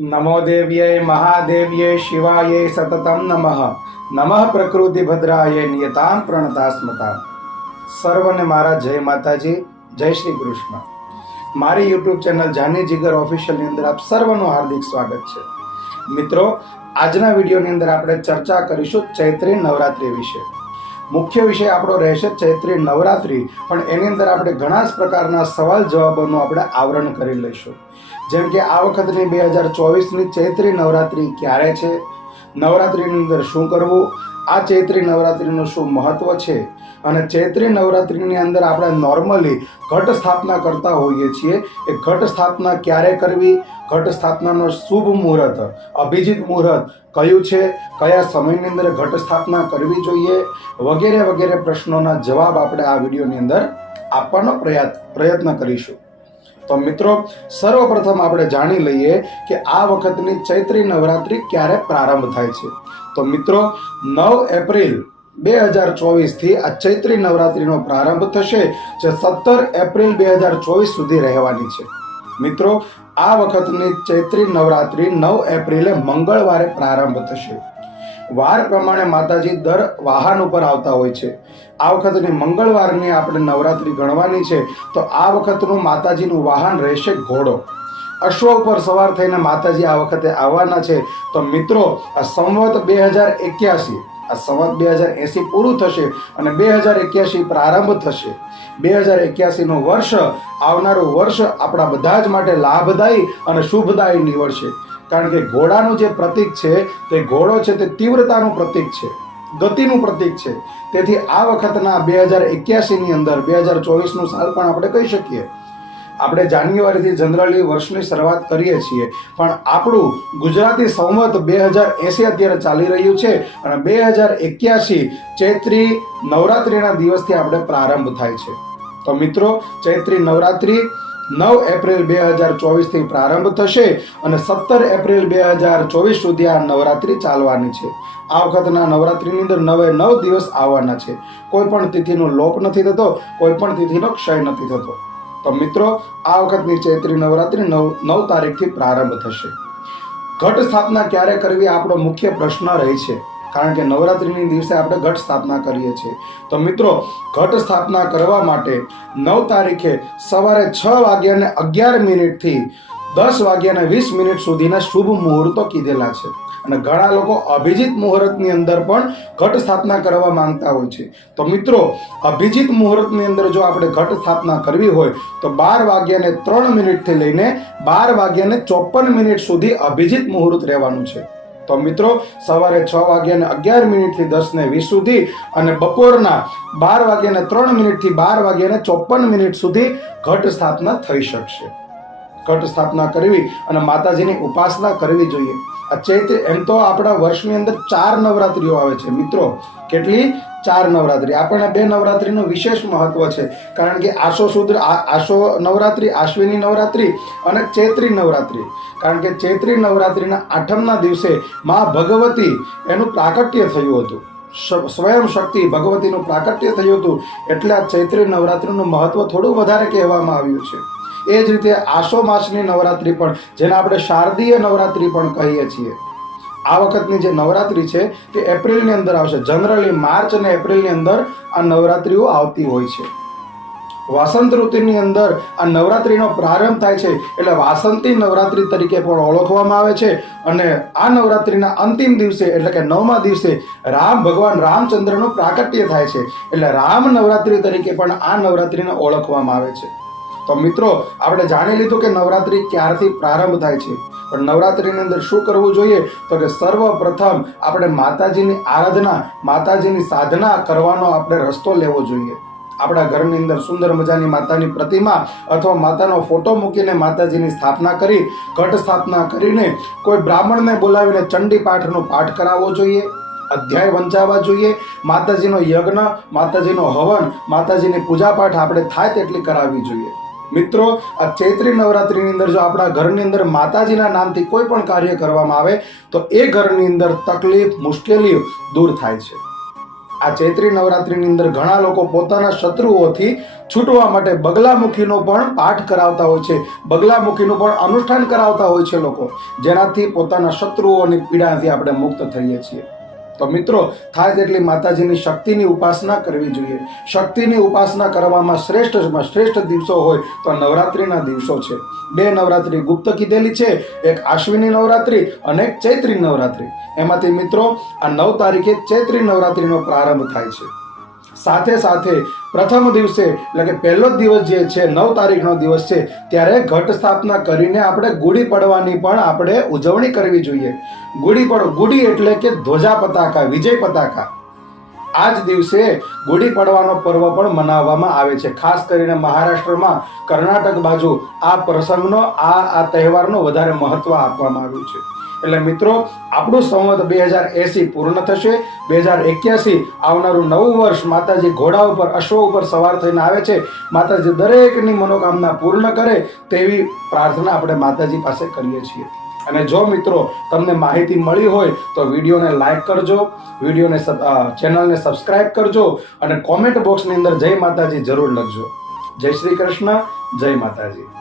નમો દેવ્યે મહાદેવ્યે શિવાય સતતમ નમઃ નમઃ પ્રકૃતિ ભદ્રાય નિયતામ પ્રણતા સ્મતા સર્વને મારા જય માતાજી જય શ્રી કૃષ્ણ મારી યુટ્યુબ ચેનલ જાની જીગર ઓફિશિયલની અંદર આપ સર્વનું હાર્દિક સ્વાગત છે. મિત્રો, આજના વિડીયોની અંદર આપણે ચર્ચા કરીશું ચૈત્રી નવરાત્રિ વિશે. મુખ્ય વિષય આપણો રહેશે ચૈત્રી નવરાત્રિ, પણ એની અંદર આપણે ઘણા જ પ્રકારના સવાલ જવાબોનું આપણે આવરણ કરી લઈશું. જેમ કે આ વખતની બે હજાર ચોવીસની ચૈત્રી નવરાત્રિ ક્યારે છે? નવરાત્રિની અંદર શું કરવું? આ ચૈત્રી નવરાત્રિનું શું મહત્વ છે? અને ચૈત્રી નવરાત્રિની અંદર આપણે નોર્મલી ઘટ સ્થાપના કરતા હોઈએ છીએ. એ ઘટ સ્થાપના ક્યારે કરવી? ઘટ સ્થાપનાનો શુભ મુહૂર્ત, અભિજીત મુહૂર્ત કયું છે? કયા સમયની અંદર ઘટ સ્થાપના કરવી જોઈએ? વગેરે વગેરે પ્રશ્નોના જવાબ આપણે આ વિડીયોની અંદર આપવાનો પ્રયાસ પ્રયત્ન કરીશું. તો મિત્રો, સર્વપ્રથમ આપણે જાણી લઈએ કે આ વખતની ચૈત્રી નવરાત્રિ ક્યારે પ્રારંભ થાય છે. તો મિત્રો, નવ એપ્રિલ બે હજાર ચોવીસથી આ ચૈત્રી નવરાત્રિનો પ્રારંભ થશે, જે સત્તર એપ્રિલ બે હજાર ચોવીસ સુધી રહેવાની છે. મિત્રો, આ વખતની ચૈત્રી નવરાત્રિ નવ એપ્રિલે મંગળવારે પ્રારંભ થશે. વાર પ્રમાણે માતાજી દર વાહન ઉપર આવતા હોય છે. આ વખતની મંગળવારની આપણે નવરાત્રિ ગણવાની છે, તો આ વખતનું માતાજીનું વાહન રહેશે ઘોડો. અશ્વ ઉપર સવાર થઈને માતાજી આ વખતે આવવાના છે. તો મિત્રો, આ સંવત બે હજાર એક્યાસી, આ સંવત બે હજાર એંસી પૂરું થશે અને બે હજાર એક્યાસી પ્રારંભ થશે. બે હજાર એક્યાસીનું વર્ષ, આવનારું વર્ષ આપણા બધા જ માટે લાભદાયી અને શુભદાયી નીવડશે. કારણ કે ઘોડાનું જે પ્રતીક છે, તે ઘોડો છે, તે તીવ્રતાનું પ્રતીક છે, ગતિનું પ્રતીક છે. તેથી આ વખતના બે હજાર એક્યાસીની અંદર બે હજાર ચોવીસનું સાલ પણ આપણે કહી શકીએ. આપણે જાન્યુઆરીથી જનરલી વર્ષની શરૂઆત કરીએ છીએ. પણ આપણું ગુજરાતી સંવત બે હજાર એંસી અત્યારે ચાલી રહ્યું છે અને બે હજાર એક્યાસી ચૈત્રી નવરાત્રિના દિવસથી આપણે પ્રારંભ થાય છે. તો મિત્રો, ચૈત્રી નવરાત્રિ નવ એપ્રિલ બે હજાર ચોવીસથી પ્રારંભ થશે અને સત્તર એપ્રિલ બે હજાર ચોવીસ સુધી આ નવરાત્રિ ચાલવાની છે. આ વખતના નવરાત્રિની અંદર નવે નવ દિવસ આવવાના છે. કોઈ પણ તિથિનો લોપ નથી થતો, કોઈ પણ તિથિનો ક્ષય નથી થતો. તો મિત્રો, આ વખતની ચૈત્રી નવરાત્રિ નવ નવ તારીખથી પ્રારંભ થશે. ઘટ સ્થાપના ક્યારે કરવી આપણો મુખ્ય પ્રશ્ન રહે છે. કારણ કે નવરાત્રિની દિવસે આપણે ઘટ સ્થાપના કરીએ છીએ. તો મિત્રો, ઘટ સ્થાપના કરવા માટે નવ તારીખે સવારે છ વાગ્યાને અગિયાર મિનિટથી દસ વાગ્યાને વીસ મિનિટ સુધીના શુભ મુહૂર્તો કીધેલા છે. અને ઘણા લોકો અભિજીત મુહૂર્તની અંદર પણ ઘટ સ્થાપના કરવા માંગતા હોય છે. તો મિત્રો, અભિજીત મુહૂર્તની અંદર જો આપણે ઘટ સ્થાપના કરવી હોય, તો બાર વાગ્યાને ત્રણ મિનિટથી લઈને બાર વાગ્યાને ચોપન મિનિટ સુધી અભિજીત મુહૂર્ત રહેવાનું છે. તો મિત્રો, સવારે છ વાગ્યાને અગિયાર મિનિટથી દસ ને વીસ સુધી અને બપોરના બાર વાગ્યાને ત્રણ મિનિટથી બાર વાગ્યાને ચોપન મિનિટ સુધી ઘટ સ્થાપના થઈ શકશે. ઘટ સ્થાપના કરવી અને માતાજીની ઉપાસના કરવી જોઈએ. આ ચૈત્ર, એમ તો આપણા વર્ષની અંદર ચાર નવરાત્રિઓ આવે છે. મિત્રો, કેટલી? ચાર નવરાત્રિ. આપણને બે નવરાત્રિનું વિશેષ મહત્વ છે. કારણ કે આશો શુદ્ર આશો નવરાત્રિ, આશ્વિની નવરાત્રિ અને ચૈત્રી નવરાત્રિ. કારણ કે ચૈત્રી નવરાત્રિના આઠમના દિવસે મા ભગવતી એનું પ્રાકટ્ય થયું હતું. સ્વયં શક્તિ ભગવતીનું પ્રાકટ્ય થયું હતું. એટલે આ ચૈત્રી નવરાત્રિનું મહત્વ થોડું વધારે કહેવામાં આવ્યું છે. એ જ રીતે આસો માસની નવરાત્રિ પણ, જેને આપણે શારદીય નવરાત્રિ પણ કહીએ છીએ. આ વખતની જે નવરાત્રિ છે તે એપ્રિલની અંદર આવશે. જનરલી માર્ચ અને એપ્રિલની અંદર આ નવરાત્રિઓ આવતી હોય છે. વાસંત ઋતુની અંદર આ નવરાત્રિનો પ્રારંભ થાય છે એટલે વાસંતી નવરાત્રિ તરીકે પણ ઓળખવામાં આવે છે અને આ નવરાત્રિના અંતિમ દિવસે એટલે કે નવમા દિવસે રામ ભગવાન રામચંદ્રનું પ્રાકટ્ય થાય છે. એટલે રામ નવરાત્રિ તરીકે પણ આ નવરાત્રિને ઓળખવામાં આવે છે. તો મિત્રો, આપણે જાણી લીધું કે નવરાત્રિ ક્યારથી પ્રારંભ થાય છે. પણ નવરાત્રિની અંદર શું કરવું જોઈએ? તો કે સર્વપ્રથમ આપણે માતાજીની આરાધના, માતાજીની સાધના કરવાનો આપણે રસ્તો લેવો જોઈએ. આપણા ઘરની અંદર સુંદર મજાની માતાની પ્રતિમા અથવા માતાનો ફોટો મૂકીને માતાજીની સ્થાપના કરી, ઘટ સ્થાપના કરીને કોઈ બ્રાહ્મણને બોલાવીને ચંડી પાઠનો પાઠ કરાવવો જોઈએ, અધ્યાય વંચાવવા જોઈએ, માતાજીનો યજ્ઞ, માતાજીનો હવન, માતાજીની પૂજાપાઠ આપણે થાય તેટલી કરાવવી જોઈએ. મિત્રો, આ ચૈત્રી નવરાત્રિની અંદર જો આપણા ઘરની અંદર માતાજીના નામથી કોઈ પણ કાર્ય કરવામાં આવે, તો એ ઘરની અંદર તકલીફ મુશ્કેલીઓ દૂર થાય છે. આ ચૈત્રી નવરાત્રિની અંદર ઘણા લોકો પોતાના શત્રુઓથી છૂટવા માટે બગલામુખીનો પણ પાઠ કરાવતા હોય છે, બગલામુખીનું પણ અનુષ્ઠાન કરાવતા હોય છે લોકો, જેનાથી પોતાના શત્રુઓની પીડાથી આપણે મુક્ત થઈએ છીએ. તો મિત્રો, થાય તેટલી માતાજીની શક્તિની ઉપાસના કરવી જોઈએ. શક્તિની ઉપાસના કરવામાં શ્રેષ્ઠમાં શ્રેષ્ઠ દિવસો હોય તો નવરાત્રિના દિવસો છે. બે નવરાત્રિ ગુપ્ત કીધેલી છે, એક આશ્વિની નવરાત્રિ અને એક ચૈત્રી નવરાત્રિ. એમાંથી મિત્રો, આ નવ તારીખે ચૈત્રી નવરાત્રિનો પ્રારંભ થાય છે. સાથે સાથે પ્રથમ દિવસે, એટલે કે પહેલો દિવસ જે છે, નવ તારીખનો દિવસ છે, ત્યારે ઘટ સ્થાપના કરીને આપણે ગુડી પડવાની પણ આપણે ઉજવણી કરવી જોઈએ. ગુડી પડો, ગુડી એટલે કે ધ્વજા પતાકા, વિજય પતાકા. આ જ દિવસે ગુડી પડવાનો પર્વ પણ મનાવવામાં આવે છે. ખાસ કરીને મહારાષ્ટ્રમાં કર્ણાટક બાજુ આ પ્રસંગનો, આ આ તહેવારનો વધારે મહત્વ આપવામાં આવ્યું છે. એટલે મિત્રો, આપણું સંવત બે હજાર એસી પૂર્ણ થશે. બે હજાર એક્યાસી આવનારું નવું વર્ષ માતાજી ઘોડા ઉપર અશ્વ ઉપર સવાર થઈને આવે છે. માતાજી દરેકની મનોકામના પૂર્ણ કરે તેવી પ્રાર્થના આપણે માતાજી પાસે કરીએ છીએ. અને જો મિત્રો તમને માહિતી મળી હોય તો વિડીયોને લાઈક કરજો, વિડીયોને ચેનલને સબસ્ક્રાઇબ કરજો અને કોમેન્ટ બોક્સની અંદર જય માતાજી જરૂર લખજો. જય શ્રી કૃષ્ણ, જય માતાજી.